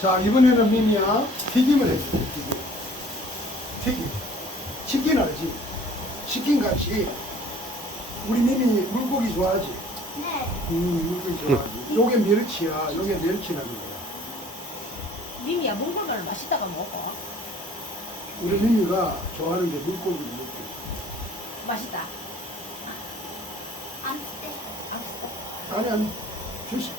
자, 이번에는 민이야 튀김을 했어. 튀김. 튀김. 치킨 알지? 치킨 같이. 우리 민이 물고기 좋아하지? 네. 음, 물고기 좋아하지. 요게 멸치야. 요게 멸치라는 거야. 미미야 몽골말을 맛있다가 먹어. 우리 민이가 좋아하는 게 물고기 물고기. 맛있다. 안 돼. 안 돼. 아니, 아니, 주시.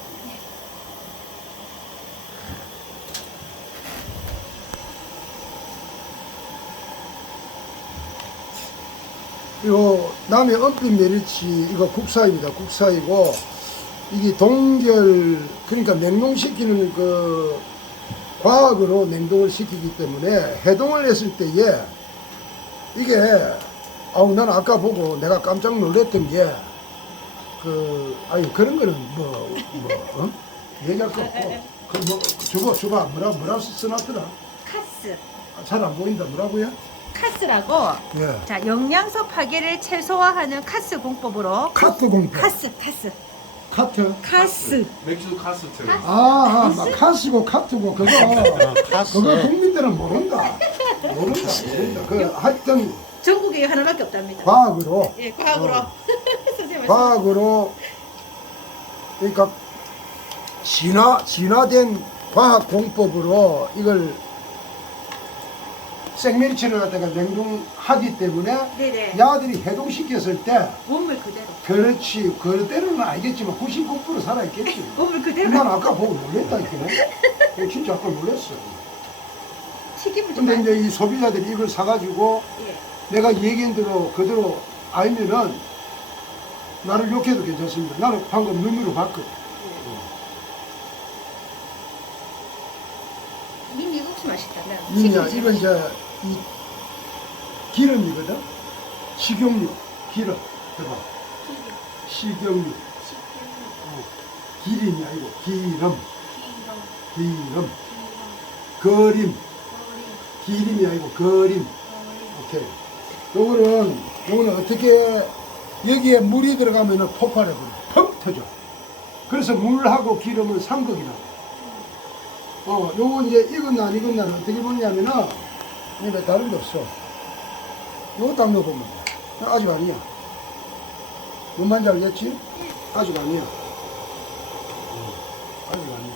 요 남해 은빛 메리치 이거 국사입니다. 국사이고 이게 동결 그러니까 냉동시키는 그 과학으로 냉동을 시키기 때문에 해동을 했을 때에 이게 아우 난 아까 보고 내가 깜짝 놀랐던 게 그 아니 그런 거는 뭐, 뭐 어? 얘기할 거 없고 그뭐 저거 저거 뭐라 뭐라 써놨더라 카스. 잘안 보인다 뭐라고요? 카스라고. 예 자 영양소 파괴를 최소화하는 카스 공법으로. 카트 공표 카스 카스 카트 카스. 맥주 카스 틀어. 아막 카스고 카트고 그거 카스. 그거 국민들은 모른다 모른다 모른다 그 하여튼 전국에 하나밖에 없답니다. 과학으로 예 과학으로. 어. 선생님 말씀. 과학으로 그러니까 진화 진화된 과학 공법으로 이걸 생메리치를 갖다가 냉동하기 때문에 네네. 야들이 해동시켰을 때 몸을 그대로. 그렇지 그대로는 알겠지만 99% 살아있겠지 몸을 그대로. 난 아까 보고 놀랬다니까 진짜 아까 놀랬어 튀김을 좀. 근데 많이- 이제 이 소비자들이 이걸 사가지고 예. 내가 얘기한 대로 그대로 알면은 나를 욕해도 괜찮습니다. 나는 방금 눈으로 봤거든. 미미 국수 맛있다. 나 튀김 이건 이제 이 기름이거든. 식용유, 기름. 봐봐. 식용유. 어, 기름이 아니고 기름, 기름. 거림, 기름이 아니고 거림. 오케이. 요거는, 요거는 어떻게, 여기에 물이 들어가면은 폭발해 버려. 펑 터져. 그래서 물하고 기름은 삼극이라고. 어, 요거 이제 익은 날, 익은 날 어떻게 보냐면은, 이게 다른 게 없어. 요거 딱 넣어보면 돼. 아직 아니야. 뭔 말인지 알겠지? 아직 아니야. 어, 아직 아니야.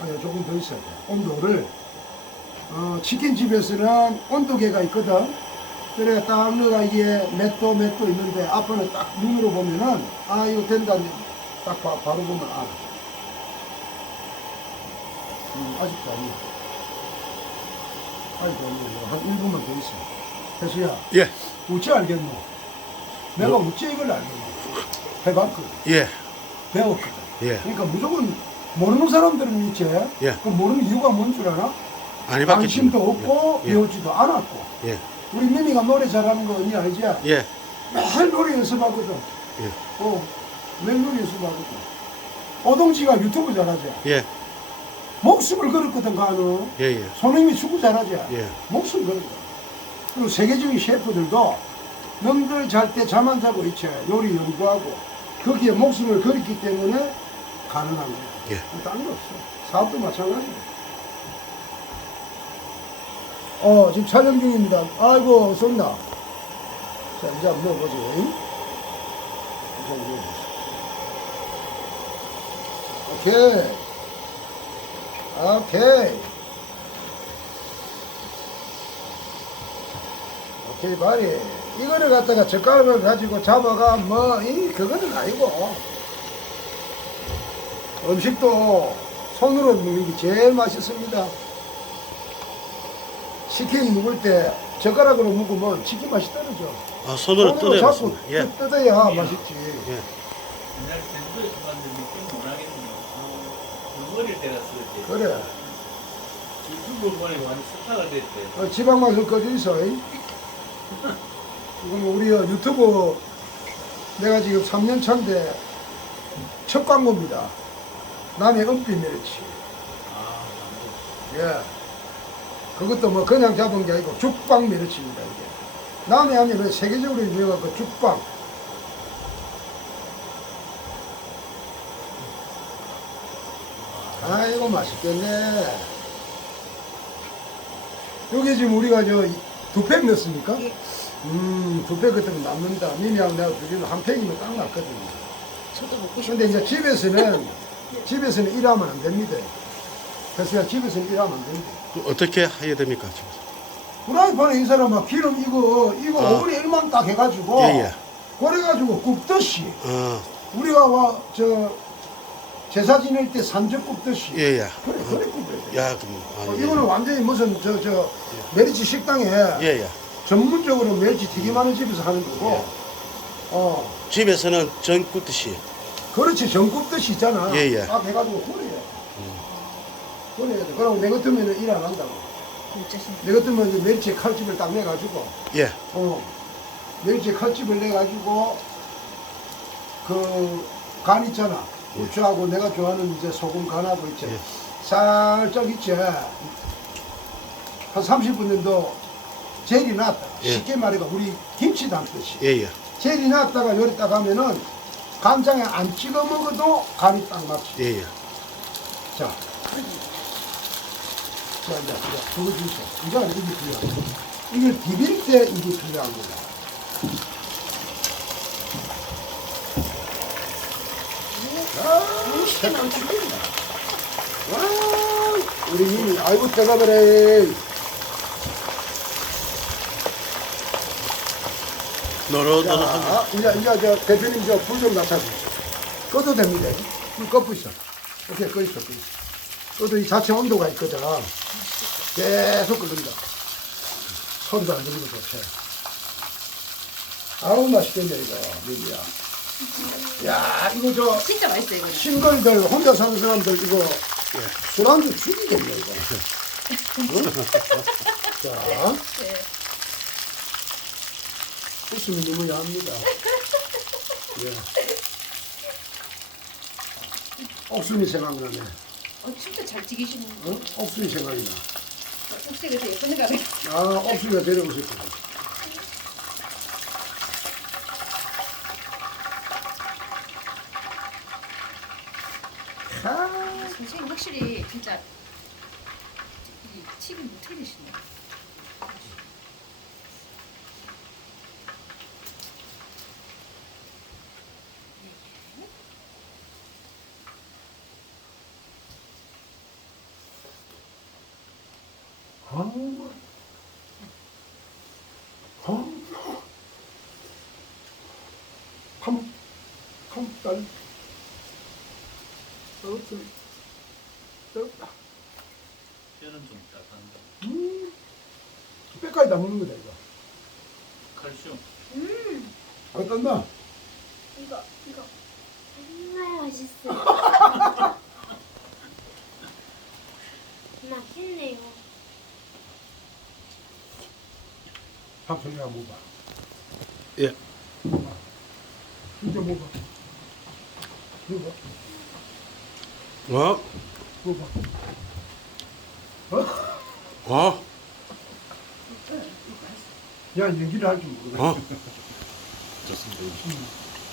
아니야, 조금 더 있어야 돼. 온도를, 어, 치킨집에서는 온도계가 있거든. 그래, 딱 넣어가 이게 몇 도, 몇 도 있는데, 앞에는 딱 눈으로 보면은, 아, 이거 된다. 딱 봐, 바로 보면 알아. 음, 아직도 아니야. 아직도 아니야. 한 1분만 더 있어. 태수야, 예, 어찌 알겠노? 내가 어찌 이걸 알겠노? 해봤거든. 예, 배웠거든. 예. 그러니까 무조건 모르는 사람들은 있지. 예. 그 모르는 이유가 뭔 줄 알아? 많이 관심도 바뀌었습니다. 없고 예. 배우지도 않았고. 예, 우리 미미가 노래 잘하는 거 언니 알지? 예, 매일 노래 연습하거든. 예. 어, 매일 노래 연습하거든. 오동지가 유튜브 잘하지? 예, 목숨을 걸었거든, 가는. 예, 예, 손흥민이 축구 잘하지? 예. 목숨 걸었거든. 그리고 세계적인 셰프들도 넘들 잘 때 잠 안 자고 있지. 요리 연구하고. 거기에 목숨을 걸었기 때문에 가능한 거야. 예. 딴거 없어. 사업도 마찬가지야. 어, 지금 촬영 중입니다. 아이고, 쏜다. 자, 이제 한번. 잉? 이제 넣어보죠. 오케이. 오케이. 오케이, 바리. 이거를 갖다가 젓가락을 가지고 잡아가, 뭐, 이, 그거는 아니고. 음식도 손으로 먹는 게 제일 맛있습니다. 치킨 먹을 때 젓가락으로 먹으면 치킨 맛이 떨어져. 아, 손으로 잡고 뜯어봤습니다. 예, 뜯- 뜯어야 맛있지. 예. 어릴 때가 쓸 때. 그래. 유튜브 보니 완전 스타가 됐대. 어, 지방방송 꺼져 있어. 이. 지금 우리 어, 유튜브 내가 지금 3년 차인데 첫 광고입니다. 남의 은빛 멸치. 아, 예. 그것도 뭐 그냥 잡은 게 아니고 죽방 멸치입니다. 이게. 남해 하면 세계적으로 유명한 그 죽방. 아이고 맛있겠네. 여기 지금 우리가 저 두팩 넣습니까? 예. 음, 두팩 같은 거 남는다. 미미하고 내가 두개로 한 팩이면 딱 맞거든요. 저도 먹고 근데 이제 집에서는, 집에서는 일하면 안 됩니다. 그래서 집에서는 일하면 안 됩니다. 어떻게 해야 됩니까? 지금? 프라이팬에 이 사람아 기름 이거, 이거 아. 5분의 1만 딱 해가지고. 예, 예. 그래가지고 굽듯이. 어, 우리가 와, 저, 제사 지낼 때 산적 굽듯이. 예, 예. 그래, 그래 굽어야 돼. 야, 그럼, 아, 어, 예. 이거는 완전히 무슨 저 저 메리츠 식당에 예, 예. 전문적으로 멸치 튀김하는 집에서 하는 거고 예. 어 집에서는 전 굽듯이. 그렇지 전굽듯이 있잖아 예, 예. 딱 해가지고 그래야 돼 그래야 돼 그럼 내 같으면 일 안 한다고 내 같으면 이제 멸치 칼집을 딱 내가지고 예, 어 멸치 칼집을 내가지고 그 간 있잖아 고추하고 내가 좋아하는 이제 소금 간하고 있지 예. 살짝 있지 한 30분 정도 젤이 놨다 예. 쉽게 말해가 우리 김치 담듯이 예, 예. 젤이 놨다가 요리 딱 하면은 간장에 안 찍어 먹어도 간이 딱 맞지 예, 예. 자 자, 이제, 이제, 그거 주세요. 이제 이게 필요한 거. 이걸 비빌 때 이게 필요한 거다. 아. 와, 우리 아이고. 노릇노릇한 자, 이제, 이제, 저, 대표님, 저, 불 좀 낮춰주세요. 꺼도 됩니다. 불 꺼고 있어. 오케이, 꺼 있어, 꺼 있어. 꺼도 이 자체 온도가 있거든. 계속 끓는다. 소리도 안 들리고 좋지. 아우, 맛있겠네, 이거, 민이야. 야, 이거 저, 진짜 맛있어요 이거는. 싱글들, 혼자 사는 사람들, 이거, 술안주 죽이겠네, 이거. 응? 자. 웃음이 너무 야합니다. 예. 옥순이 생각나네. 어, 진짜 잘 튀기시는 거. 어? 옥순이 생각이 나. 그래서 예쁜 생각이 아, 옥순이가 데려오고 싶거든. 아, 선생님 확실히 진짜 이 튀김 못 틀리시네. 아, 아, 한, 한 달, 어 떤, 어, 뼈는 좀 약한데. 음, 뼈까지 다 먹는 거다, 이거. 칼슘. 어떤다? 이거 이거 정말 맛있어요. 맛있네요. 삼촌이가 먹어봐. 예. 진짜 먹어봐. 먹어봐. 어? 먹어봐. 어? 어? 야, 연기를 할줄 모르겠어. 어?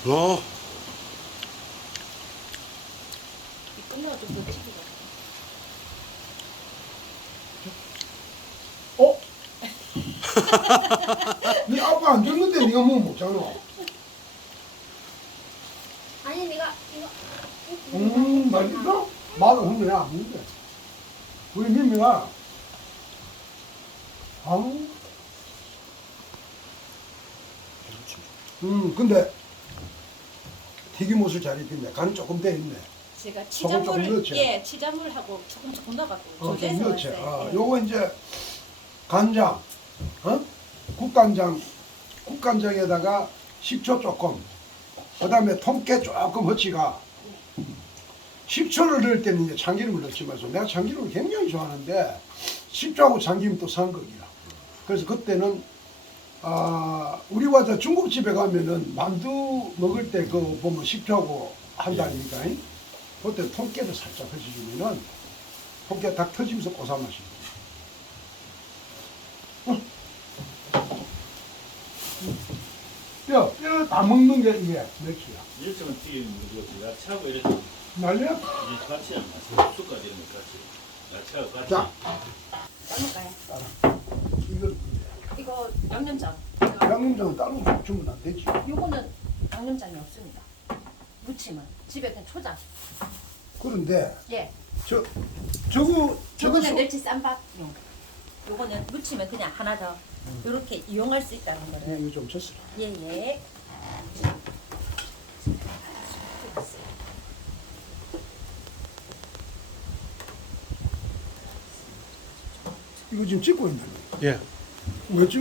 어? 이 끝나가 좀더 튀기가. 어? 네 아빠 안 줬는데 네가 뭐 먹잖아. 아니 내가 이거 음, 맛있어? 근데 내가 안 먹는데. 우리 민미가, 아우. 음, 근데 튀김옷을 잘 입힌네. 간이 조금 돼 있네. 제가 조금 치자물 넣었지? 예 치자물하고 조금 조금 넣어갖고 어, 좀 조제해서 넣지. 왔어요. 아, 예. 요거 이제 간장, 어? 국간장, 국간장에다가 식초 조금, 그 다음에 통깨 조금 허치가 식초를 넣을 때는 이제 참기름을 넣지 마서 내가 참기름을 굉장히 좋아하는데 식초하고 참기름 또 상극이야. 그래서 그때는 아 우리가 저 중국집에 가면은 만두 먹을 때 그 보면 식초하고 한다니까. 그때 통깨를 살짝 허치주면은 통깨 딱 터지면서 고사 맛이. 어. 뼈, 뼈다 먹는 게 이게 멸치야. 일정은 튀김 이거 야채하고 이렇게 날려? 이게 같이 안 맞어. 쑥까지 이런 거 같이. 야채하고 같이. 자, 까먹까요? 이거 이거 양념장. 양념장은 따로 주면 안 되지. 요거는 양념장이 없습니다. 무침은 집에 그냥 초장. 그런데 예. 저 저거 저거 요거는 소- 멸치 쌈밥용. 요거는 무치면 그냥 하나 더 이렇게 이용할 수 있다는 네, 거를. 이거 좀 쳤어. 예예. 이거 지금 찍고 있는 거야. 예. 왜 찍는